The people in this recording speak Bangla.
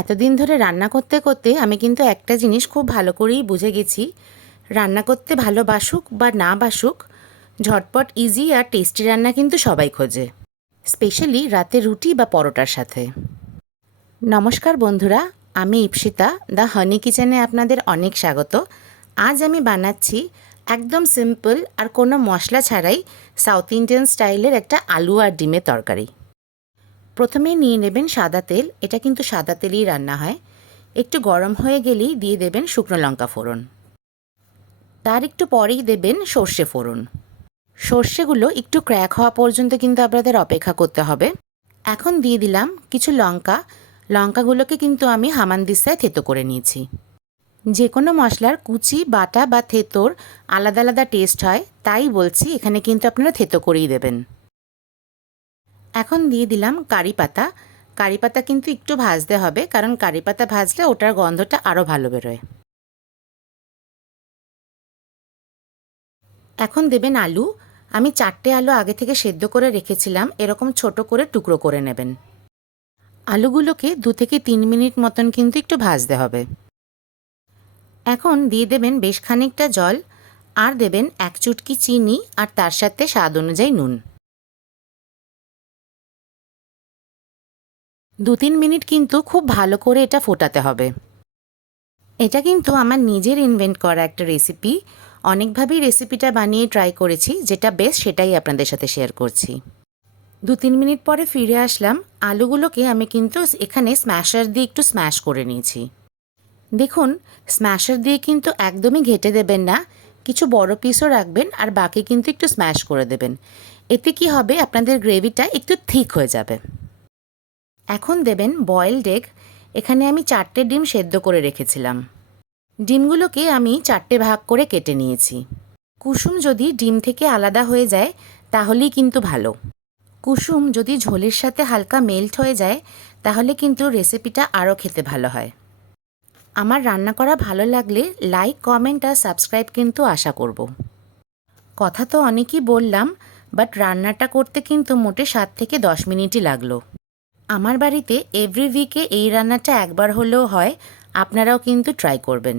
এতদিন ধরে রান্না করতে করতে আমি কিন্তু একটা জিনিস খুব ভালো করেই বুঝে গেছি। রান্না করতে ভালোবাসুক বা না বাসুক, ঝটপট ইজি আর টেস্টি রান্না কিন্তু সবাই খোঁজে, স্পেশালি রাতে রুটি বা পরোটার সাথে। নমস্কার বন্ধুরা, আমি ইপসিতা দ্য হানি কিচেনে আপনাদের অনেক স্বাগত। আজ আমি বানাচ্ছি একদম সিম্পল আর কোনো মশলা ছাড়াই সাউথ ইন্ডিয়ান স্টাইলের একটা আলু আর ডিমের তরকারি। প্রথমে নিয়ে নেবেন সাদা তেল, এটা কিন্তু সাদা তেলেই রান্না হয়। একটু গরম হয়ে গেলেই দিয়ে দেবেন শুকনো লঙ্কা ফোড়ন, তার একটু পরেই দেবেন সর্ষে ফোড়ন। সর্ষেগুলো একটু ক্র্যাক হওয়া পর্যন্ত কিন্তু আপনাদের অপেক্ষা করতে হবে। এখন দিয়ে দিলাম কিছু লঙ্কা। লঙ্কাগুলোকে কিন্তু আমি হামানদিস্তায় থেতো করে নিয়েছি। যে কোনো মশলার কুচি, বাটা বা থেতোর আলাদা আলাদা টেস্ট হয়, তাই বলছি এখানে কিন্তু আপনারা থেতো করেই দেবেন। এখন দিয়ে দিলাম কারি পাতা। কারি পাতা কিন্তু একটু ভাজতে হবে, কারণ কারি পাতা ভাজলে ওটার গন্ধটা আরও ভালো বেরোয়। এখন দেবেন আলু। আমি 4টে আলু আগে থেকে সেদ্ধ করে রেখেছিলাম, এরকম ছোট করে টুকরো করে নেবেন। আলুগুলোকে 2 থেকে 3 মিনিট মতন কিন্তু একটু ভাজতে হবে। এখন দিয়ে দেবেন বেশ খানিকটা জল, আর দেবেন 1 চুটকি চিনি, আর তার সাথে স্বাদ অনুযায়ী নুন। 2-3 মিনিট কিন্তু খুব ভালো করে এটা ফোটাতে হবে। এটা কিন্তু আমার নিজের ইনভেন্ট করা একটা রেসিপি। অনেকভাবেই রেসিপিটা বানিয়ে ট্রাই করেছি, যেটা বেস্ট সেটাই আপনাদের সাথে শেয়ার করছি। 2-3 মিনিট পরে ফিরে আসলাম। আলুগুলোকে আমি কিন্তু এখানে স্ম্যাশার দিয়ে একটু স্ম্যাশ করে নিয়েছি। দেখুন, স্ম্যাশার দিয়ে কিন্তু একদমই ঘেঁটে দেবেন না, কিছু বড় পিসও রাখবেন আর বাকি কিন্তু একটু স্ম্যাশ করে দেবেন। এতে কি হবে, আপনাদের গ্রেভিটা একটু থিক হয়ে যাবে। এখন দেবেন বয়েলড এগ। এখানে আমি 4টে ডিম সেদ্ধ করে রেখেছিলাম। ডিমগুলোকে আমি 4টে ভাগ করে কেটে নিয়েছি। কুসুম যদি ডিম থেকে আলাদা হয়ে যায় তাহলেই কিন্তু ভালো। কুসুম যদি ঝোলের সাথে হালকা মেল্ট হয়ে যায় তাহলে কিন্তু রেসিপিটা আরও খেতে ভালো হয়। আমার রান্না করা ভালো লাগলে লাইক, কমেন্ট আর সাবস্ক্রাইব কিন্তু আশা করব। কথা তো অনেকই বললাম, বাট রান্নাটা করতে কিন্তু মোটে 7 থেকে 10 মিনিটই লাগলো। আমার বাড়িতে এভরি উইকে এই রান্নাটা একবার হলেও হয়, আপনারাও কিন্তু ট্রাই করবেন।